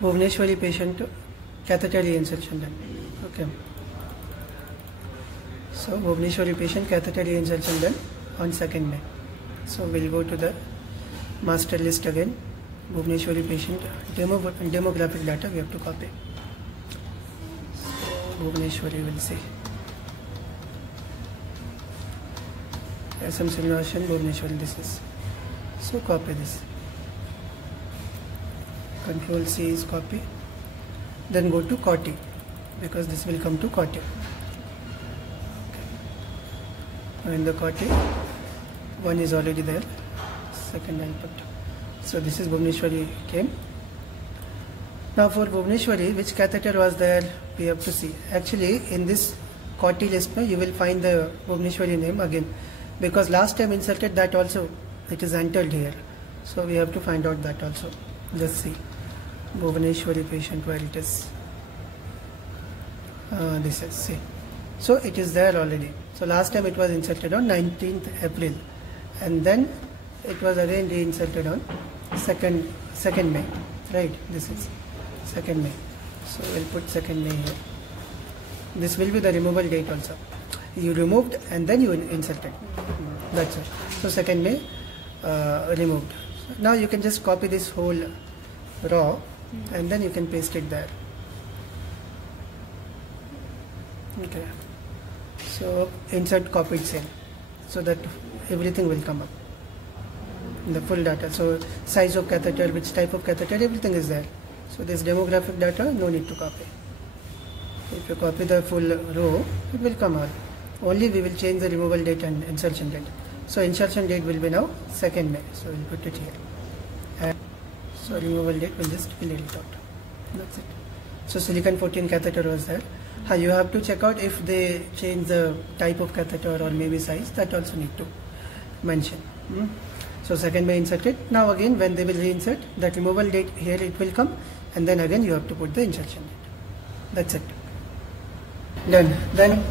Bhubaneswari patient catheter reinsertion done. Okay. So Bhubaneswari patient catheter reinsertion done on 2nd May. So we'll go to the master list again. Bhubaneswari patient demographic data we have to copy. So Bhubaneswari will see. SM Srinivas, Bhubaneswari this is. So copy this. Control C is copy. Then go to Coty because this will come to Coty. Okay. In the Coty, one is already there. Second I'll put. So this is Bhubaneswari came. Now for Bhubaneswari, which catheter was there? We have to see. Actually, in this Coty list, you will find the Bhubaneswari name again because last time inserted that also it is entered here. So we have to find out that also. Let's see. Bhubaneswari patient where it is. This is see. So it is there already. So last time it was inserted on 19th April and then it was again reinserted on 2nd May. Right, this is 2nd May. So we'll put 2nd May here. This will be the removal date also. You removed and then you inserted. That's it. So 2nd May removed. Now you can just copy this whole row and then you can paste it there. Okay. So insert copied same so that everything will come up. The full data. So size of catheter, which type of catheter, everything is there. So this demographic data, no need to copy. If you copy the full row, it will come out. Only we will change the removal date and insertion date. So insertion date will be now 2nd May. So we'll put it here. And so removal date will just fill it out. That's it. So silicon 14 catheter was there. You have to check out if they change the type of catheter or maybe size. That also need to mention. So 2nd May inserted. Now again when they will reinsert, that removal date here it will come and then again you have to put the insertion date. That's it. Done. Then